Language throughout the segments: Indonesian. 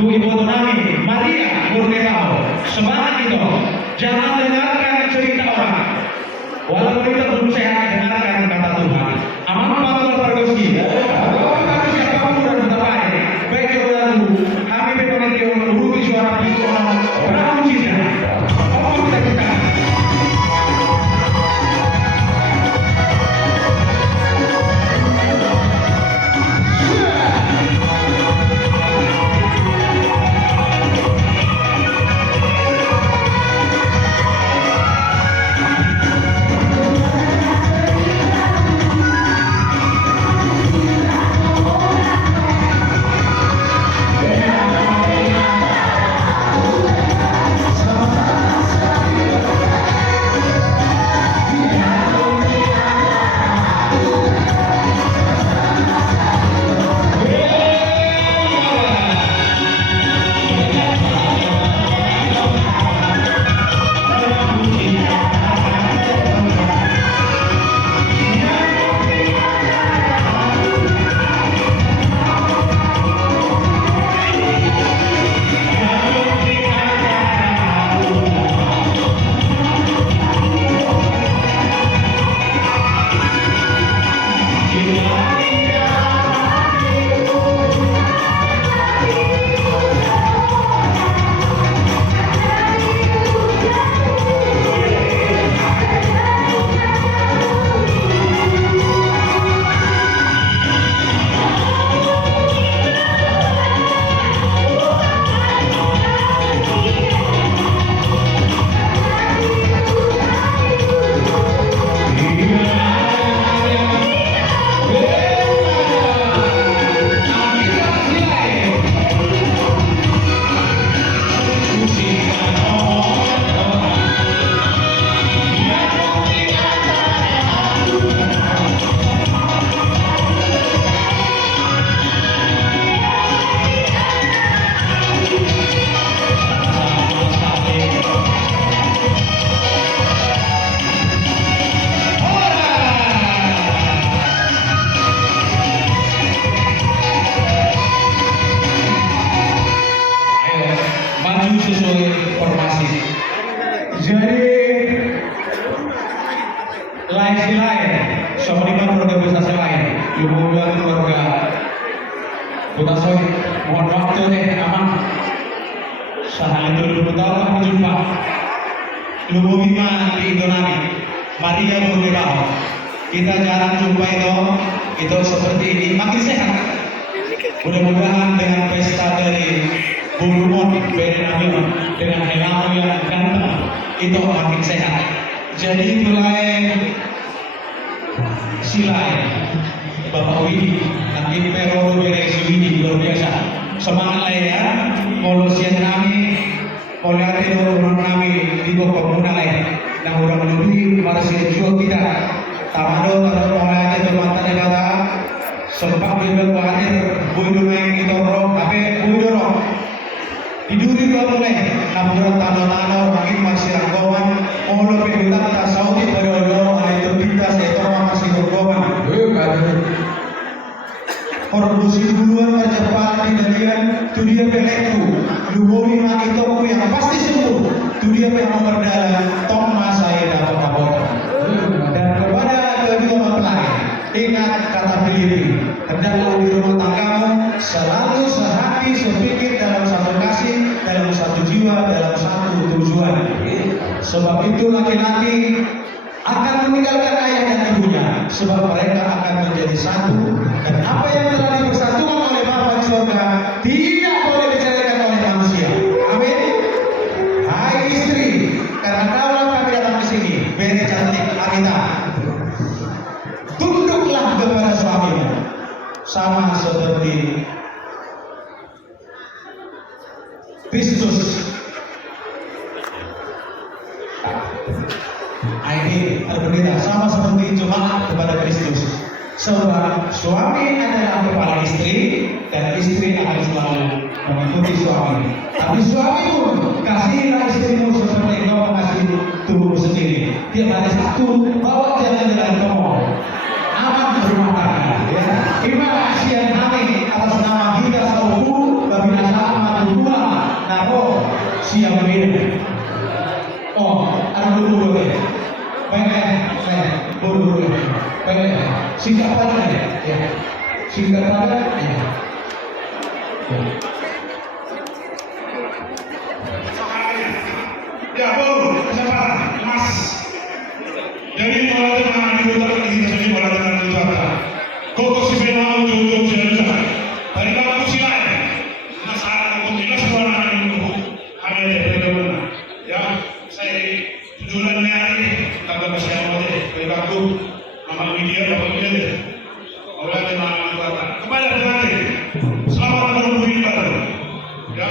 Tu Ibu Tonami, Maria Murniawan. Semangat itu. Jangan dengarkan cerita orang. Walaupun itu belum sehat, dengarkan kata Tuhan. Aman Pak Pergosi. Siapapun dan berbaik. Baik saudaraku, kami berpengaruh menuruti suara itu orang perahu cinta. Apa kita kita? Sesuai informasi. Jadi lain sama dengan organisasi lain, kemudian keluarga kita soal mohon waktu aman. Sahal itu 20 tahun kami jumpa. Lumumima di Indonesia, Maria Murniawan. Kita jarang jumpa itu seperti ini. Makin sehat. Mudah-mudahan dengan pesta dari Bumon Benyamin dengan helm yang ganteng itu makin sehat. Jadi mulai silai Bapak Widi nanti periode beres Widi luar biasa. Semangat lah ya. Kolosian kami, poliati orang kami di bawah komunal lah. Nah orang lebih masih jual kita. Tamado atau poliati itu mantan negara. Sempat beliau khawatir buido main itu roh, tapi buido roh. Hiduri dua mulai, namun tanah-tanah makin masih rangkawan, Allah berbilang tak saudi pada Allah, itu kita setor masih rangkawan. Orang musim duluan tercepat kejadian, tu dia peleku, Lumumima mak itu yang pasti sembuh, tu dia yang memperdalam, Thomas saya dapat kabur. Dan kepada kedua mempelai, ingat kata Filipi, hendaklah di rumah tanggamu selalu sehati sepikir dalam satu kasih, dalam satu jiwa, dalam satu tujuan. Sebab itu laki-laki akan meninggalkan ayah dan ibunya, sebab mereka akan menjadi satu. Dan apa yang telah dipersatukan oleh Bapa di surga tidak boleh diceraikan oleh manusia. Amin. Hai istri, karena kaulah kami datang ke sini, beri cantik Anita. Tunduklah kepada suamimu, sama seperti Kristus. Ini berbeda, sama seperti jemaat kepada Kristus. Sebab suami adalah kepala istri dan istri harus selalu mengikuti suami. Tapi suami pun kasihilah istrimu seperti engkau mengasihi tubuhmu sendiri. Tiap hari Sabtu bawa jalan-jalan ke mall. Aman rumah tangga. Ya. Terima kasih yang kami atas nama kita selalu kami nasab Singkat padat ya. Singkat padat ya. Ya, baru kesempatan, Mas. Jadi malah dengan diutar ini jadi malah dengan diutar. Kau si benau jodoh siapa? Dari kamu siapa? Masalah untuk kita semua anak itu hanya berbeda. Ya, saya tujuannya hari tambah siapa deh? Dari kamu, mama media, bapak media. Orang yang mana diutar. Kepada pengantin, selamat menunggu baru. Ya,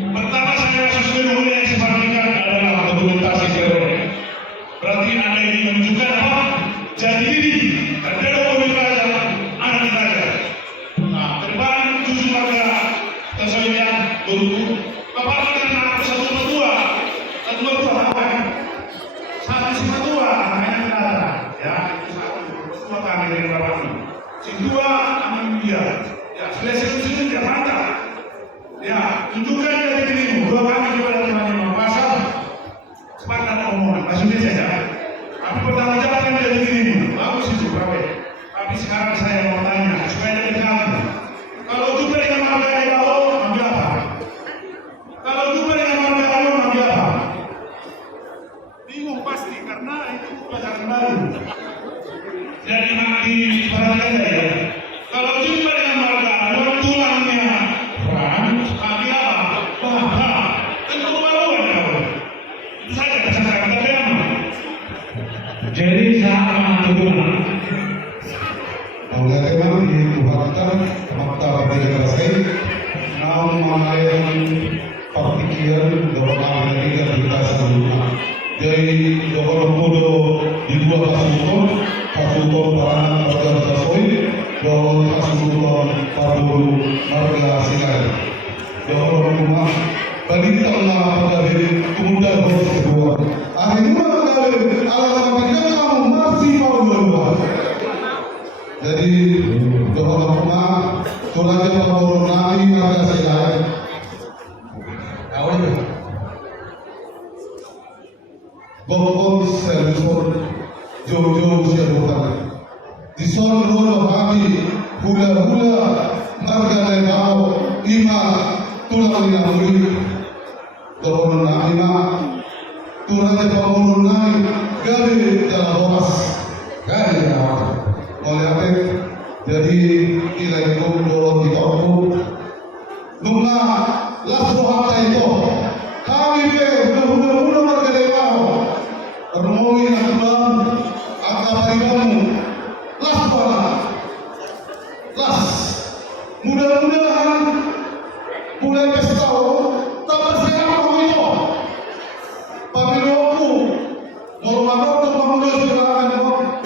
pertama saya sesuai yang sifatnya adalah dokumentasi teori. Berarti Anda ini menunjukkan apa? Jadi diri, berbeda pemilik raja, anak raja. Nah, ke depan tujuh warga tersedia guru. Bapak akan anak satu apa? Satu sama dua, hanya berada. Ya, itu satu. Semua kami dari bapak ini. Si dua aman dia. Ya, selesai itu dia mantap. Ya, tunjukkan dari dirimu. Dua kami kepada teman-teman pasal. Sepakat omongan, maksudnya saja. Tapi pertama jawabkan dari dirimu. Bagus itu, Bapak. Tapi sekarang saya mau tanya, supaya jadi tahu. Kalau jumpa dengan marga yang bawah, ambil apa? Kalau jumpa dengan marga yang bawah, ambil apa? Bingung pasti, karena itu pelajaran baru. Jadi nanti perhatikan saya. Kalau jumpa dengan marga yang bawah, tulangnya ambil apa? Bapak. Tentu kebaruan kau. Itu saja kesalahan tapi apa? Jadi sama tujuan. Oleh teman dituhankan fakta berbeda saya, namun mengalihkan partikian dalam Amerika kita sebelumnya. Jadi dokter muda di dua pasukan peranan pada Tasoi, dan pasukan Padulu Marga Singai. Dokter rumah bagi tanah pada kemudian harus kedua. Akhirnya mengalir alam kamu masih mau berubah. Jadi dokter rumah Turaja Pemurun Nabi Marga Singai. Awalnya Bokong Selson Jojo Syabutan Dison Rono Hami Hula Marga Lebao Ima Tulang Yahudi Dorong Ima Turaja Pemurun Nabi Gari Jalan Horas Gari Jalan oleh apa? Jadi nilai dorong di kampung Luna Lasu Hata itu kami benar-benar Marga Lebao Permohonan Tuhan angka paribamu las bala las mudah-mudahan mulai pesta tak bersejarah itu pemiluku mau manor atau pemilu silakan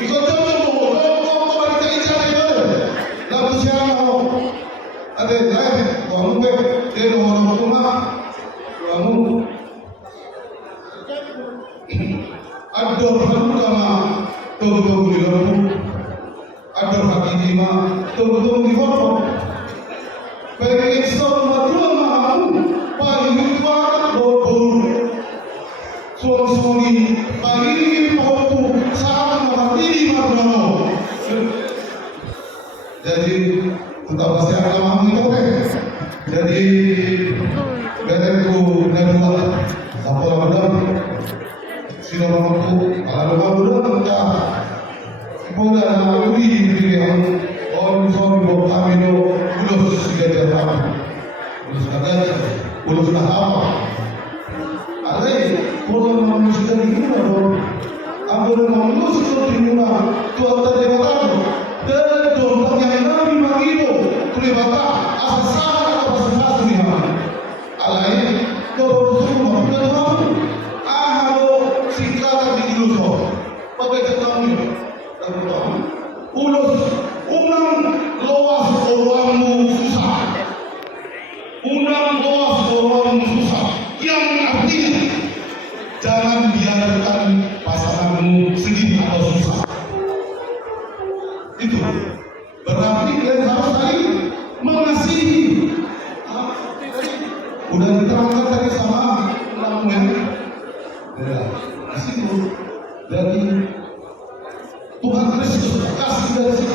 ikut jauh kau kembali ke Indonesia itu lalu siapa ada lain kamu dia orang rumah kamu Ador Hamkama Togo di Lampung Ador Hakimima Togo di Lampung Baik Islam Madura Mahamu Paling Witwara Bobor Suami Paling Popu Saat Mahatiri Margano. Jadi tetap pasti akan mengambil itu. Jadi Bereku Nebula Lapor Madam Sino mampu kalau belum tak boleh nak beli yang orang suami bawa kami do ulus tiga jam ulus ada ulus apa ada orang manusia di mana do ambil manusia di mana tuan tadi kata dan dong yang nabi magido kulibata asal apa sahas ni mana alai do semua dan mampu singkatan di Iluso, pakai ketemu, ulus, unang loas orangmu susah, unang loas orangmu susah, yang artinya jangan biarkan pasanganmu sedih atau susah. Itu berarti kalian harus saling mengasihi. Udah diterangkan tadi sama ulangmu ya. Situ dari Tuhan Kristus kasih dari situ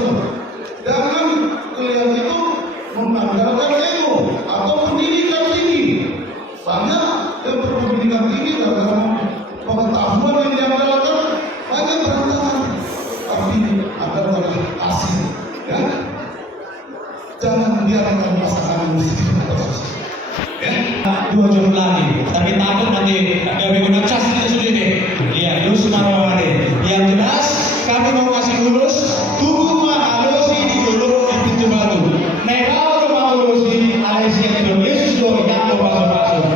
Kami guna cas kita sudah deh. Iya, lulus marwah deh. Yang jelas kami mau kasih lulus. Tunggu mah lulus di dulu di pintu batu. Naik kalau mau lulus di Alesi itu Yesus dong yang mau masuk.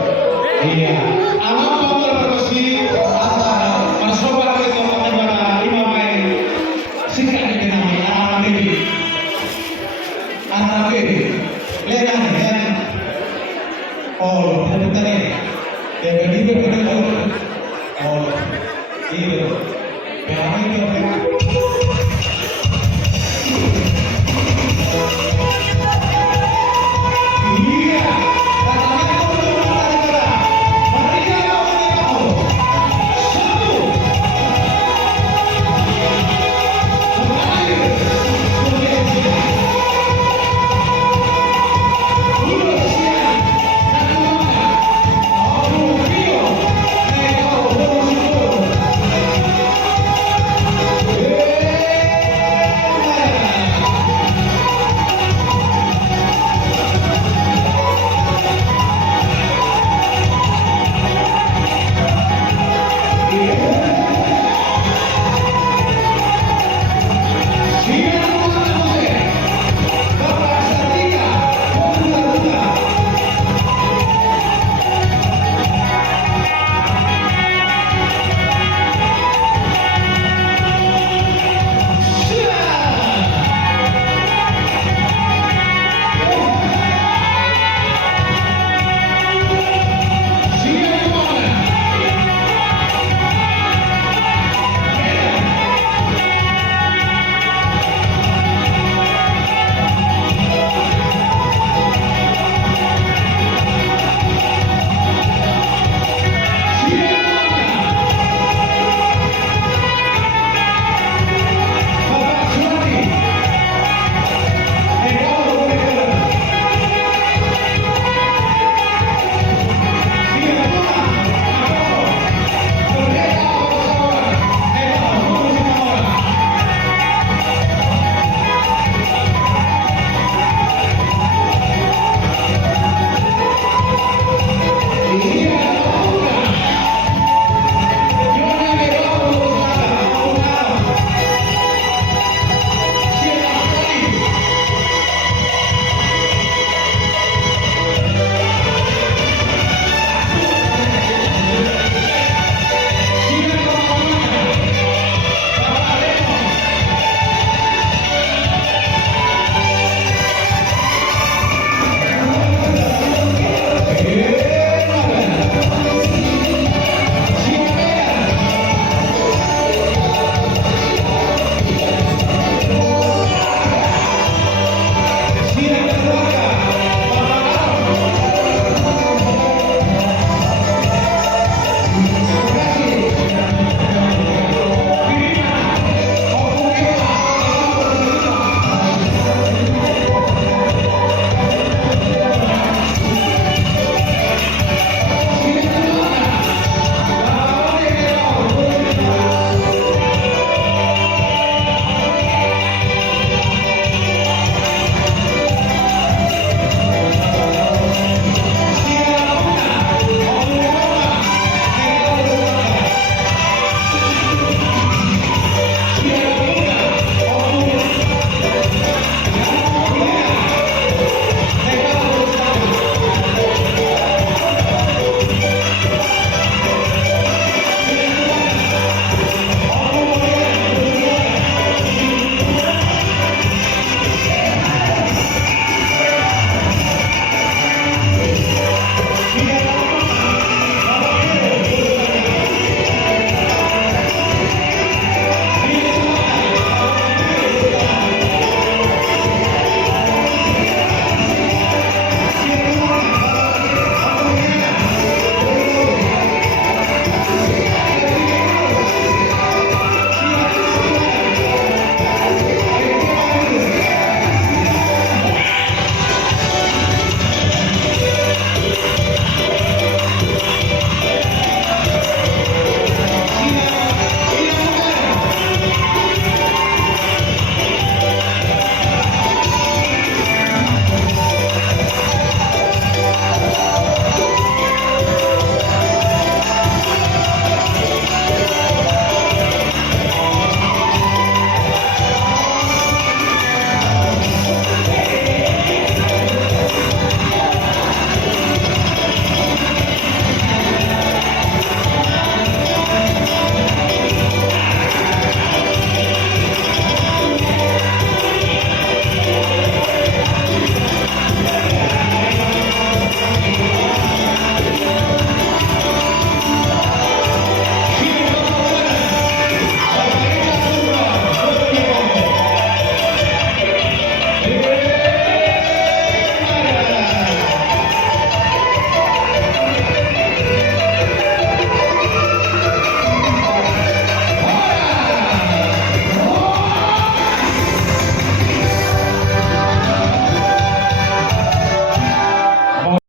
Iya. Alam pamer bersih asal masuk ke tempat 5 main. Singkat dikenali anak baby. Anak baby. Lihat kan. Oh, betul nih. Yang kedua benar. Oh, iya. Yang ini